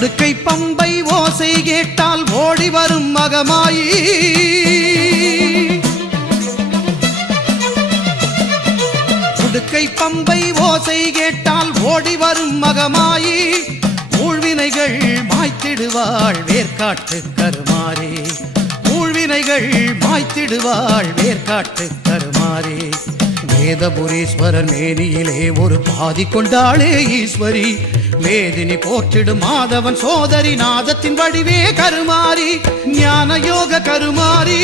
உடுக்கை பம்பை ஓசை கேட்டால் ஓடி வரும் மகமாயி, உடுக்கை பம்பை ஓசை கேட்டால் ஓடி வரும் மகமாயி, ஊழ்வினைகள் மாய்த்திடுவாள் வேர்க்காட்டு கருமாறி, ஊழ்வினைகள் மாய்த்திடுவாள் வேர்க்காட்டு கருமாறி. வேதபுரீஸ்வரன் மேனியிலே ஒரு பாதி கொண்டாளே ஈஸ்வரி, வேதினி போற்றிடும் மாதவன் சோதரி நாதத்தின் வடிவே கருமாரி, ஞான யோக கருமாரி,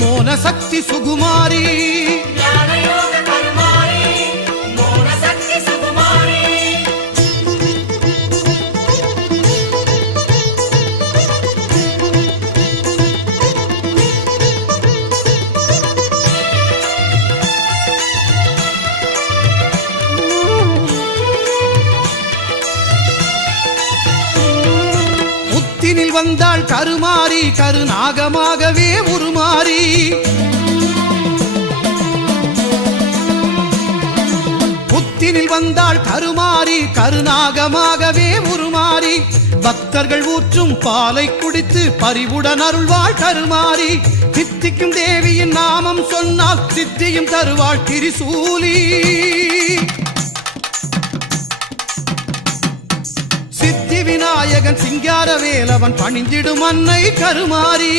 மோன சக்தி சுகுமாரி. வந்தாள் கருமாரி, கருநாகமாகவே உருமாறி, புத்தினில் வந்தாள் கருமாரி, கருநாகமாகவே உருமாறி, பக்தர்கள் ஊற்றும் பாலை குடித்து பரிவுடன் அருள்வாள் கருமாரி, சித்திக்கும் தேவியின் நாமம் சொன்னால் சித்தியும் தருவாள் திரிசூலி. சித்தி விநாயகன் சிங்கார வேலவன் பணிந்திடும் அன்னை கருமாரி,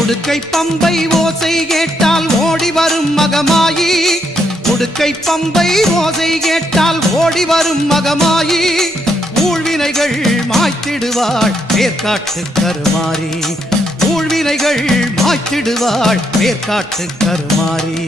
உடுக்கை பம்பை ஓசை கேட்டால் ஓடி வரும் மகமாயி, உடுக்கை பம்பை ஓசை கேட்டால் ஓடி வரும் மகமாயி, ஊழ்வினைகள் மாய்த்திடுவாள் வேர்க்காட்டு கருமாரி, ஊழ்வினைகள் மாய்த்திடுவாள் வேர்க்காட்டு கருமாரி.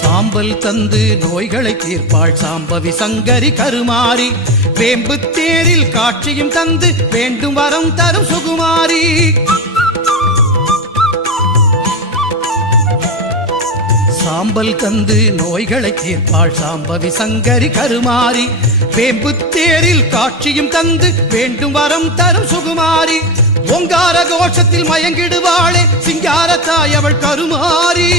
சாம்பல் தந்து நோய்களை தீர்ப்பாள் சாம்பவி சங்கரி கருமாரி, வேம்பு தேரில் காட்சியும் தந்து வேண்டும் வரம் தரும் சுகுமாரி. சாம்பல் தந்து நோய்களை தீர்ப்பாள் சாம்பவி சங்கரி கருமாரி, வேம்பு தேரில் காட்சியும் தந்து வேண்டும் வரம் தரும் சுகுமாரி. ஓங்கார கோஷத்தில் மயங்கிடுவாளே சிங்கார தாய் அவள் கருமாரி,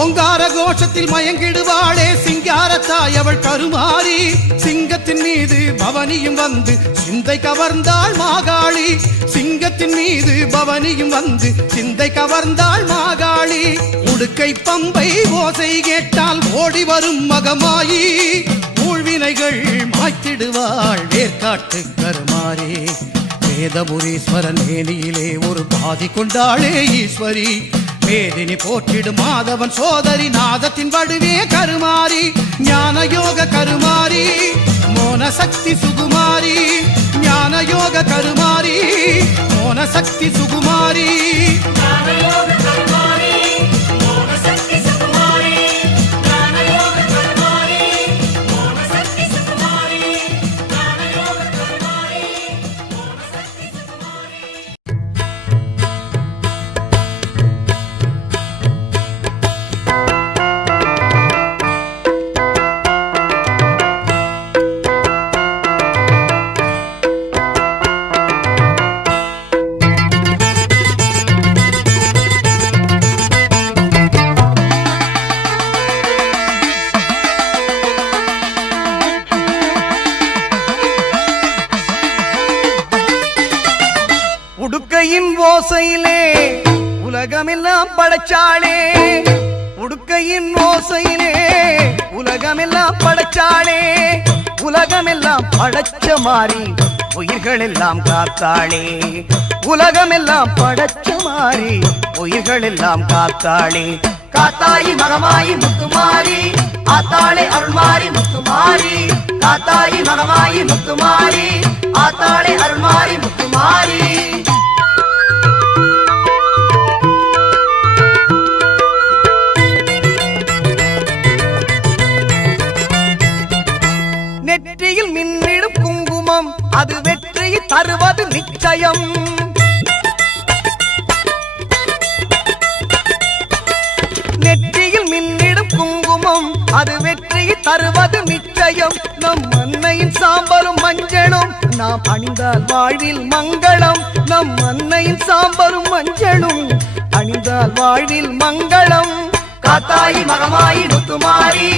ஓங்கார கோஷத்தில் மயங்கிடுவாளே சிங்கார தாய் அவள் கருமாரி, சிங்கத்தின் மீது பவனியும் வந்து சிந்தை கவர்ந்தாள் மாகாளி, சிங்கத்தின் மீது பவனியும் வந்து சிந்தை கவர்ந்தாள் மாகாளி, உடுக்கை பம்பை ஓசை கேட்டால் ஓடி வரும் மகமாயி, ஊழ்வினைகள் மாய்த்திடுவாள் வேர்க்காட்டு கருமாரி. வேதபுரீஸ்வரன் மேனியிலே ஒரு பாதி கொண்டாளே ஈஸ்வரி, வேதினி போற்றிடும் மாதவன் சோதரி நாதத்தின் வடிவே கருமாரி, ஞான யோக கருமாரி, மோன சக்தி சுகுமாரி, ஞான யோக கருமாரி, மோன சக்தி சுகுமாரி. உடுக்கையின் ஓசையிலே உலகமெல்லாம் படைச்சாளே, உடுக்கையின் ஓசையிலே உலகமெல்லாம் படைச்சாளே, உலகமெல்லாம் படைச்ச மாறி உயிர்கள் எல்லாம் காத்தாளே, உலகமெல்லாம் படைச்ச மாறி உயிர்கள் எல்லாம் காத்தாளே. காத்தாயி மகமாயி முத்துமாரி, ஆத்தாளே அருள்மாரி முத்துமாரி, காத்தாயி மகமாயி முத்துமாரி, ஆத்தாளே அருள்மாரி முத்துமாரி. அது வெற்றி தருவது நிச்சயம். நெற்றியில் மின்னிடும் குங்குமம் அது வெற்றி தருவது நிச்சயம். நம் அன்னையின் சாம்பலும் மஞ்சளும் நாம் அணிந்தால் வாழ்வில் மங்களம். நம் அன்னையின் சாம்பலும் மஞ்சளும் அணிந்தால் வாழ்வில் மங்களம். காத்தாயி மகமாயி முத்துமாரி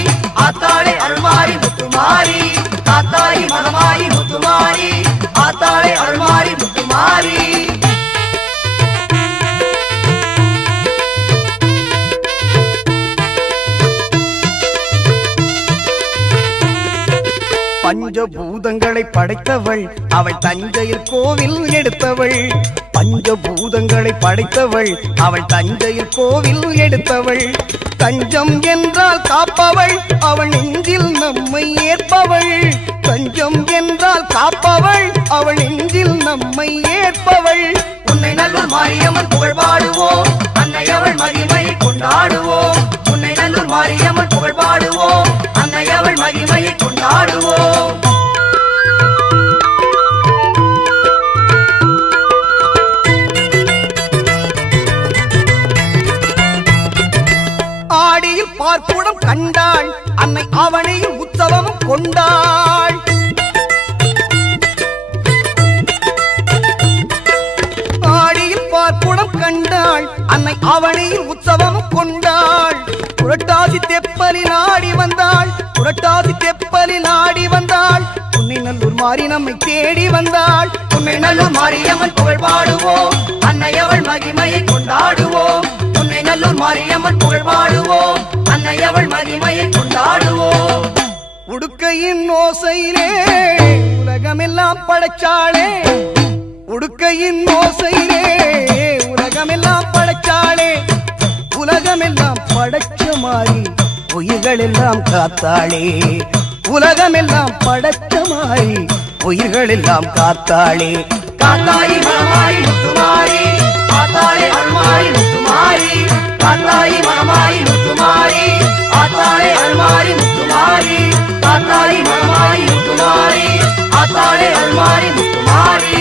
ஆத்தாளே அருள்மாரி முத்துமாரி. காத்தாயி மகமாயி முத்துமாரி ஆத்தாளே அருள்மாரி முத்துமாரி. பஞ்சபூதங்களை படைத்தவள் அவள் தஞ்சையில் கோவில் எடுத்தவள். பஞ்சபூதங்களை படைத்தவள் அவள் தஞ்சையில் கோவில் எடுத்தவள். தஞ்சம் என்றால் காப்பவள் அவள் நெஞ்சில் நம்மை ஏற்பவள். தஞ்சம் என்றால் காப்பவள் அவள் நெஞ்சில் நம்மை ஏற்பவள். உன்னை நல்லூர் மாரியம்மன் புகழ் பாடுவோம் அன்னை அவள் மகிமையை கொண்டாடுவோம். உன்னை நல்லூர் மாரியம்மன் புகழ் பாடுவோம் அன்னை அவள் மகிமையை கொண்டாடுவோம். ஆடியில் பார்ப்புடம் கண்டாள் அன்னை அவனையில் உற்சவமும் கொண்டாள். ஆடியில் பார்ப்புடம் கண்டாள் அன்னை அவனையில் உற்சவமும் கொண்டாள். புரட்டாசி தெப்பலில் ஆடி வந்தாள். புரட்டாசி தெப்பலில் ஆடி வந்தாள். உன்னை நல்லூர் மாறி நம்மை தேடி வந்தாள். உன்னை நல்லூர் மாரியம்மன் புகழ் பாடுவோம் அன்னை அவள் மகிமையை கொண்டாடுவோம். உன்னை நல்லூர் மாரியம்மன் புகழ் பாடுவோம் அன்னை அவள் மகிமையை கொண்டாடுவோம். உடுக்கையின் ஓசையிலே உலகமெல்லாம் படைச்சாளே. உடுக்கையின் ஓசையிலே உலகமெல்லாம் படைச்சாளே. உலகமெல்லாம் படைச்ச மாறி உயிர்கள் எல்லாம் காத்தாளே. உலகமெல்லாம் படைச்ச மாறி உயிர்கள் எல்லாம் காத்தாளே. காத்தாயி மகமாயி முத்துமாரி ஆத்தாளே அருள்மாரி முத்துமாரி. காத்தாயி மகமாயி முத்துமாரி ஆத்தாளே அருள்மாரி முத்துமாரி. காத்தாயி மகமாயி முத்துமாரி ஆத்தாளே அருள்மாரி முத்துமாரி.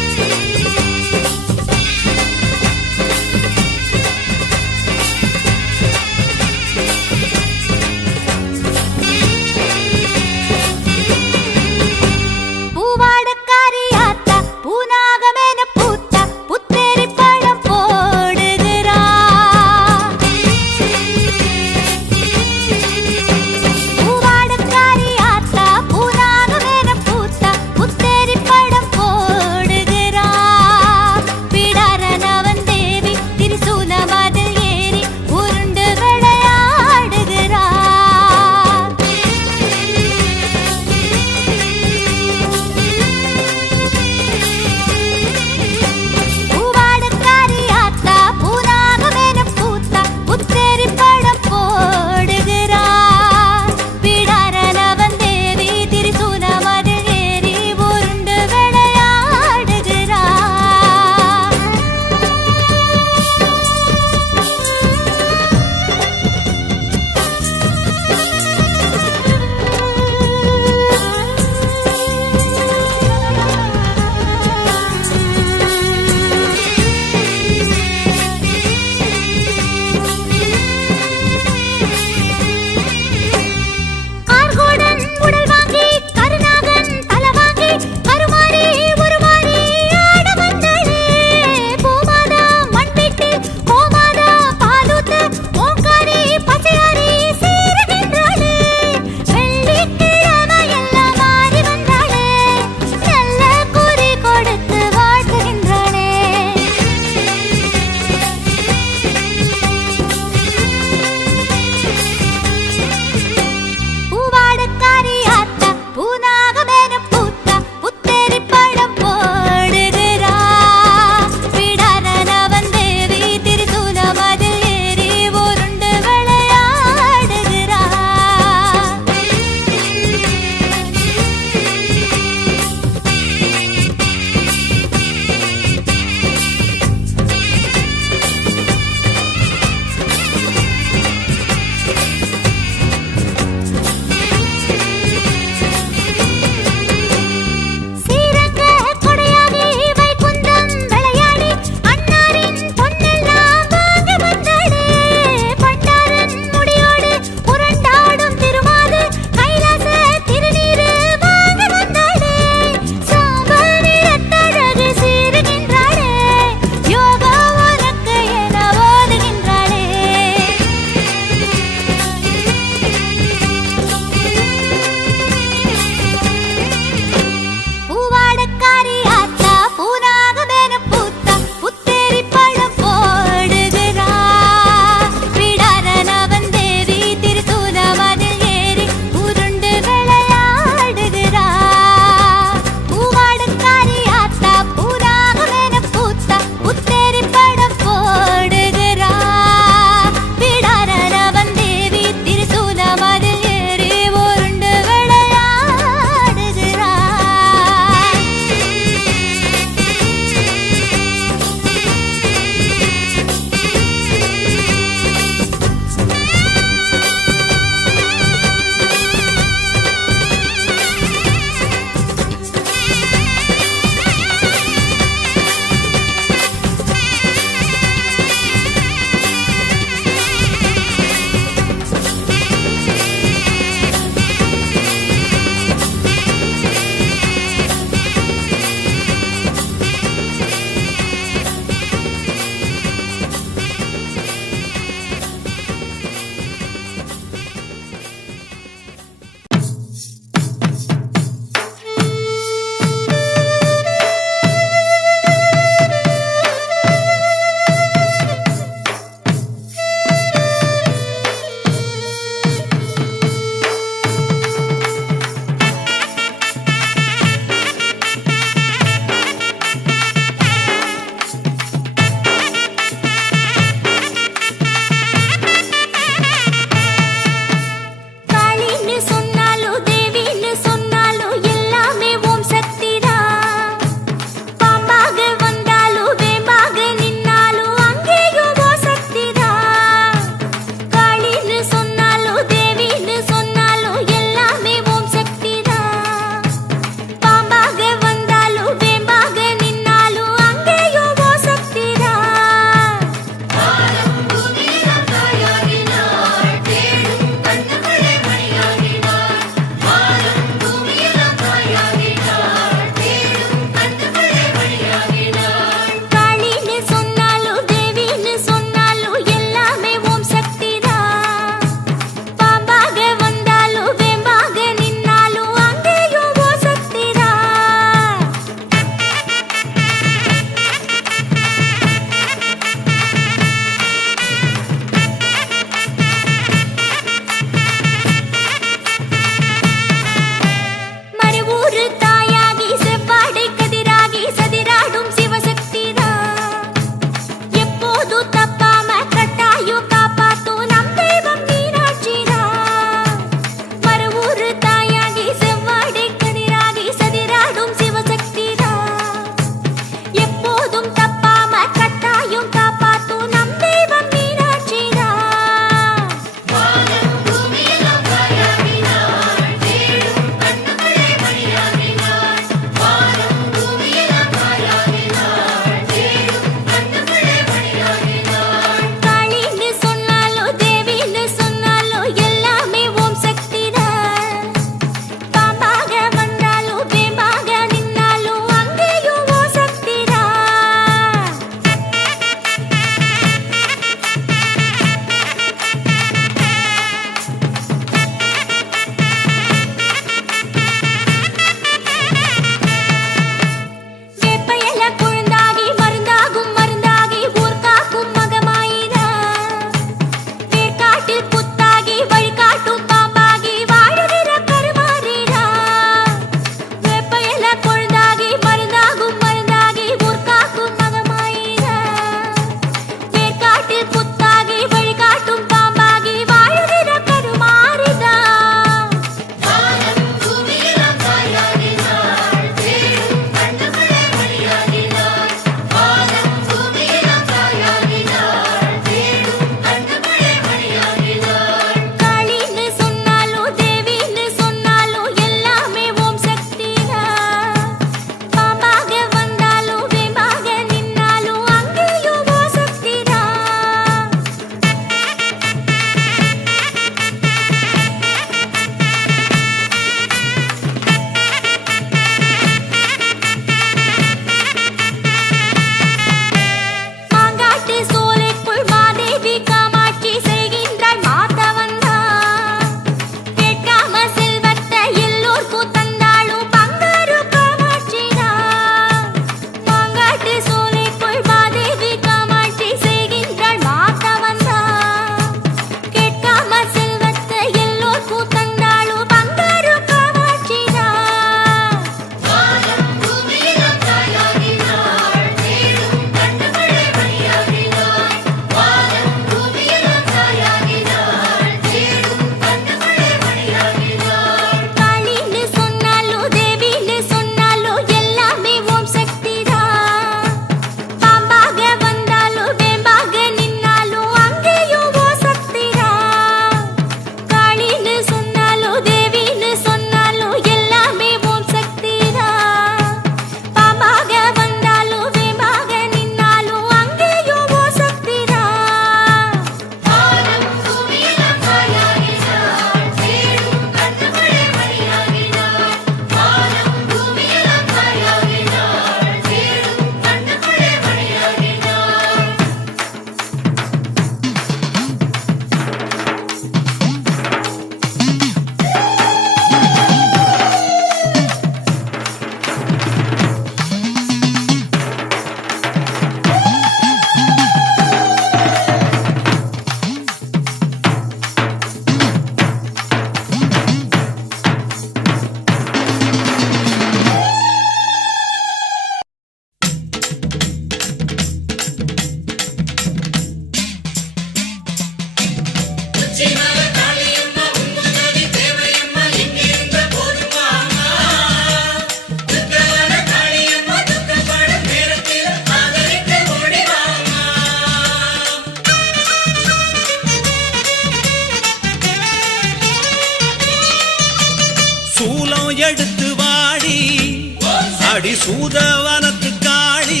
அடி சூதவனத்து காளி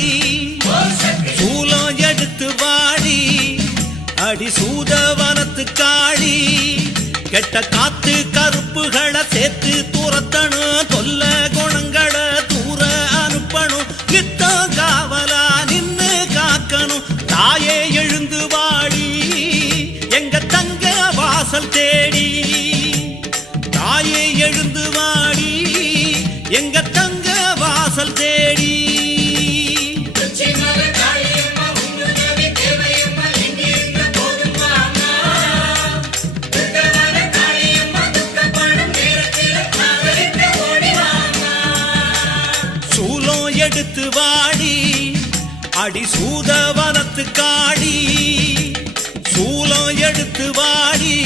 சூலம் எடுத்து வாடி அடி சூதவனத்து காளி கெட்ட காத்து கருப்புகளை சேர்த்து துரத்தணும் தொல்ல குணங்களை தூர அனுப்பணும் யுத்தம் காவலா நின்னு காக்கணும் தாயே எழுந்து வாடி எங்க தங்க வாசல் தேடி தாயே எழுந்து வாடி எங்க தங்க வாசல் தேடி சூலம் எடுத்து வாடி அடி சூதவனத்து காடி சூலம் எடுத்து வாடி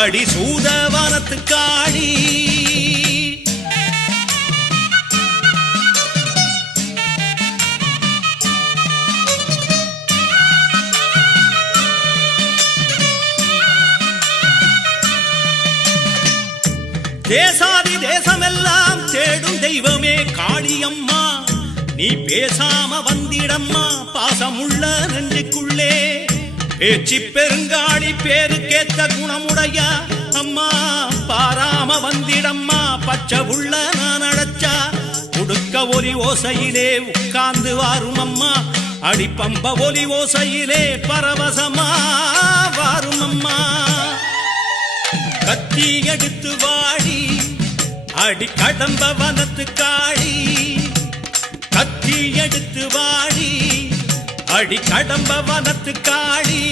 அடி சூதவனத்து காடி தேசாதி தேசமெல்லாம் தேடும் தெய்வமே காளியம்மா நீ பேசாம வந்திடம்மா பாசமுள்ள நெஞ்சுக்குள்ளே பேச்சு பெருங்காளி பேருக்கேத்த குணமுடைய அம்மா பாராம வந்திடம்மா பச்சை உள்ள நான் அடைச்சா உடுக்க ஒலி ஓசையிலே உட்கார்ந்து வாரும் அம்மா அடிப்பம்ப ஒலி ஓசையிலே பரவசமா வாரும் அம்மா கத்தி எடுத்து வாடி அடி கடம்ப வனத்து காளி கத்தி எடுத்து வாடி அடி கடம்ப வனத்து காளி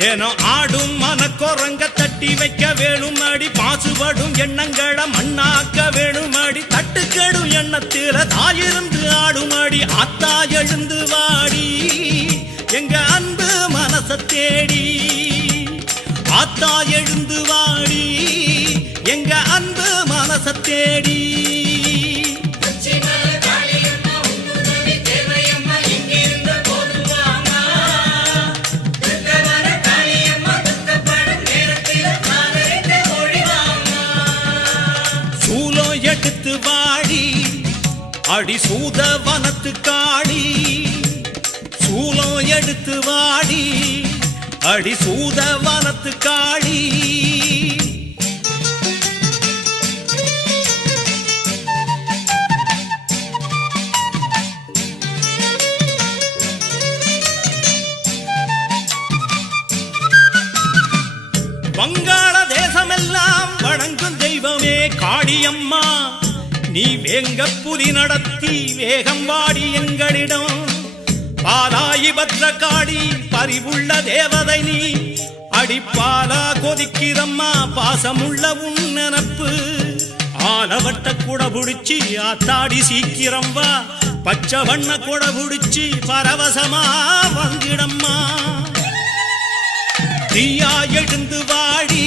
தினம் ஆடும் மனக்குரங்க தட்டி வைக்க வேணும் அடி பாசுபடும் எண்ணங்களை மண்ணாக்க வேணும் அடி தட்டுக்கெடும் எண்ணத்தில தாயிருந்து ஆடும் அடி ஆத்தா எழுந்து வாடி எங்க அன்பு மனச தேடி ஆத்தா எழுந்து வாடி எங்க அன்பு மனச தேடி சூலம் எடுத்து வாடி அடி சூதவனத்து காளி சூலம் எடுத்து வாடி அடி சூதவனத்து காளி வங்காள தேசமெல்லாம் வணங்கும் தெய்வமே காளியம்மா நீ வேங்க புலி நடத்தி வேகம் வாடி எங்களிடம் பாலாயி பத்ரகாளி பரிவுள்ள தேவதை நீ அடிப்பாலா கொதிக்கிறம்மா பாசமுள்ள உன் நினப்பு ஆலவட்ட கூட புடிச்சி ஆத்தாடி சீக்கிரம் வா பச்சை வண்ண கூட புடிச்சி பரவசமா வந்திடம்மா தீயா எழுந்து வாடி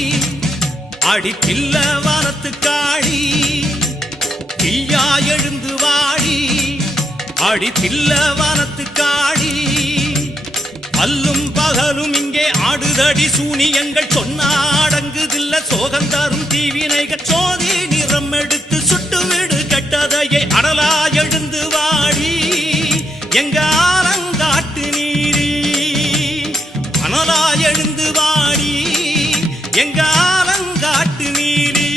அடி கில்ல வானத்து காளி தீயா எழுந்து வாடி அடி தில்ல வானத்து காளி அல்லும் பகலும் இங்கே ஆடுதடி சூனியங்கள் சொன்னாடங்குதில்ல சோகந்தாரும் தீவினைகள் சோதி நிறம் எடுத்து சுட்டு வீடு கெட்டதையை அடலா எழுந்து வாடி எங்க ஆலங்காட்டு நீரி அனலா எழுந்து வாடி எங்க ஆலங்காட்டு நீரி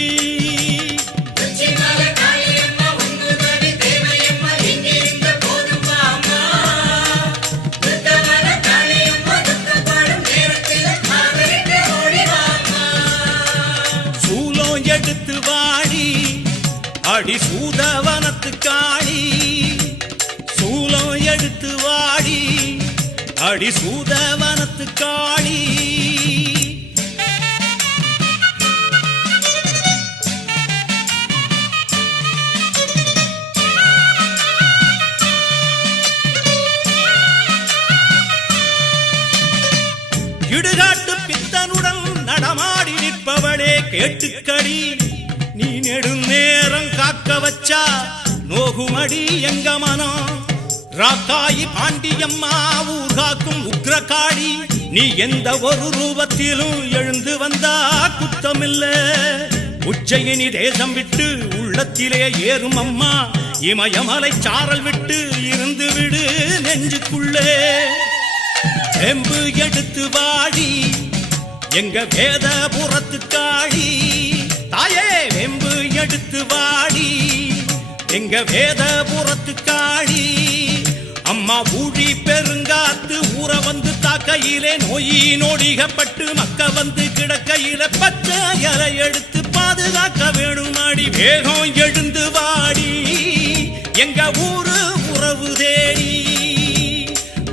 எடுத்து வாடி அடி சூதவனத்து காளி சூலம் எடுத்து வாடி அடி சூதவனத்து காளி இடுகாட்டு பித்தனுடன் நடமாடி நிற்பவளே கேட்டுக்கடி நீ நெடுநேரம் காக்க வச்சா நோகுமடி எங்க மனம் ராக்காயி பாண்டியம்மா ஊர் காக்கும் உக்ரகாளி நீ எந்த ஒரு ரூபத்திலும் எழுந்து வந்தா குத்தமில்ல உச்சயினி தேசம் விட்டு உள்ளத்திலே ஏறும் அம்மா இமயமலை சாரல் விட்டு இருந்து விடு நெஞ்சுக்குள்ளே எம்பு எடுத்து வாடி எங்க வேதபுரத்து காளி தாயே வெம்பு எடுத்து வாடி எங்க வேதபுரத்து காளி அம்மா ஊழி பெருங்காத்து ஊற வந்து தாக்கையிலே நோயி நொடிகப்பட்டு மக்க வந்து கிடக்கையில பச்சை இலை எடுத்து பாதுகாக்க வேணும் அடி வேகம் எழுந்து வாடி எங்க ஊரு உறவு தேடி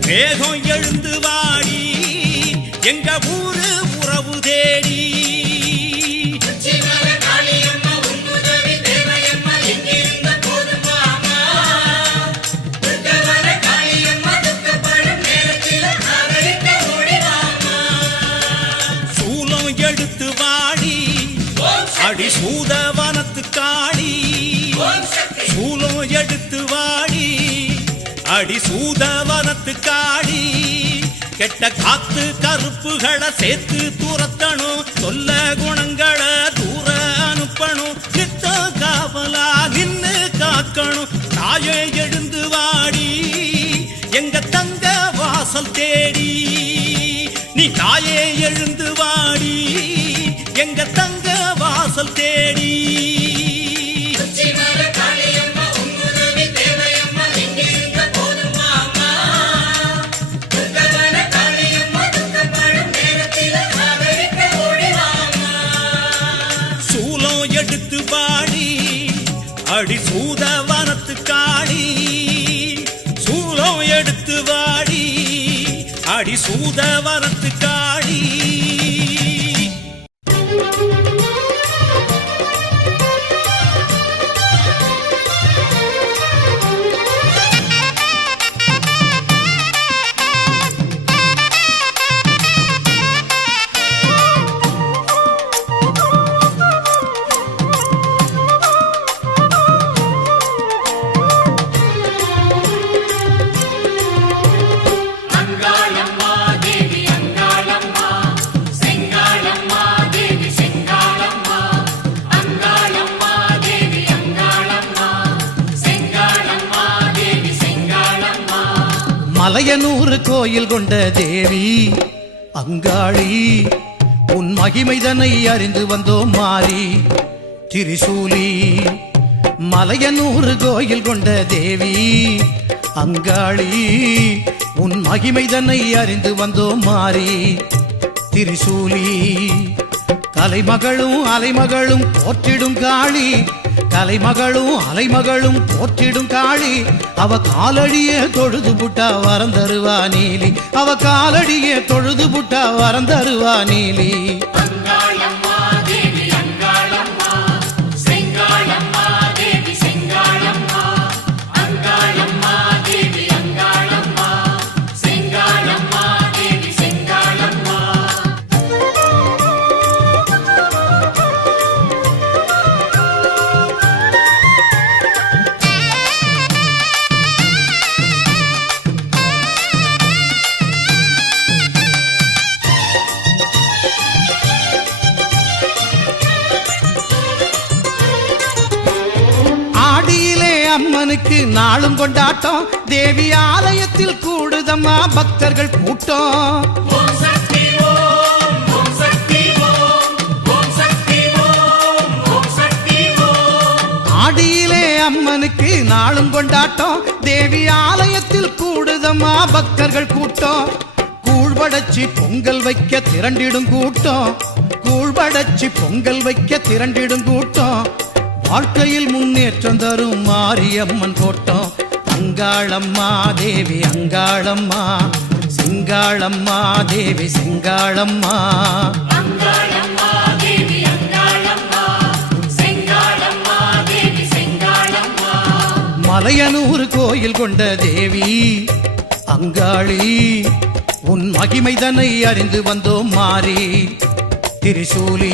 வேகம் எழுந்து வாடி எங்க ஊரு உறவு தேடி அடி சூதவனத்து காளி சூலம் எடுத்து வாடி அடி சூதவனத்து காளி கெட்ட காத்து கருப்புகளை சேர்த்து துரத்தணும் சொல்ல குணங்களை தூர அனுப்பணும் நித்த காவலா நின்னு காக்கணும் தாயே எழுந்து வாடி எங்க தங்க வாசல் தேடி நீ தாயே எழுந்து வாடி எங்க தங்க வாசல் தேடி சூலம் எடுத்து வாடி அடி சூதவனத்து காளி சூலம் எடுத்து வாடி அடி சூதவனத்து காளி மலையனூர் கோயில் கொண்ட தேவி அங்காளி உன் மகிமைதனை அறிந்து வந்தோம் மாறி திரிசூலி மலையனூர் கோயில் கொண்ட தேவி அங்காளி உன் மகிமைதனை அறிந்து வந்தோம் மாறி திரிசூலி கலைமகளும் அலைமகளும் போற்றிடும் காளி கலைமகளும் அலைமகளும் போற்றிடும் காளி அவ காலடியே தொழுது புட்டா வரம் தருவா நீலி அவ காலடியே தொழுது புட்டா வரம் தருவா நீலி அம்மனுக்கு நாளும் கொண்டாட்டம் தேவி ஆலயத்தில் கூடுதம்மா பக்தர்கள் கூட்டம் ஆடியிலே அம்மனுக்கு நாளும் கொண்டாட்டம் தேவி ஆலயத்தில் கூடுதம்மா பக்தர்கள் கூட்டம் கூழ்படச்சி பொங்கல் வைக்க திரண்டிடும் கூட்டம் கூழ்படச்சி பொங்கல் வைக்க திரண்டிடும் கூட்டம் வாழ்க்கையில் முன்னேற்றம் தரும் மாரியம்மன் கோட்டம் அங்காளம்மா தேவி அங்காளம்மா சிங்காளம்மா தேவி சிங்காளம்மா மலையனூர் கோயில் கொண்ட தேவி அங்காளி உன் மகிமைதனை அறிந்து வந்தோம் மாறி திரிசூலி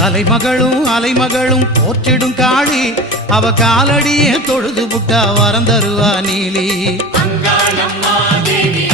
கலைமகளும் அலைமகளும் போற்றிடும் காளி அவ காலடியே தொழுது புட்டா வரம் தருவா நீலி அங்காளம்மா தேவி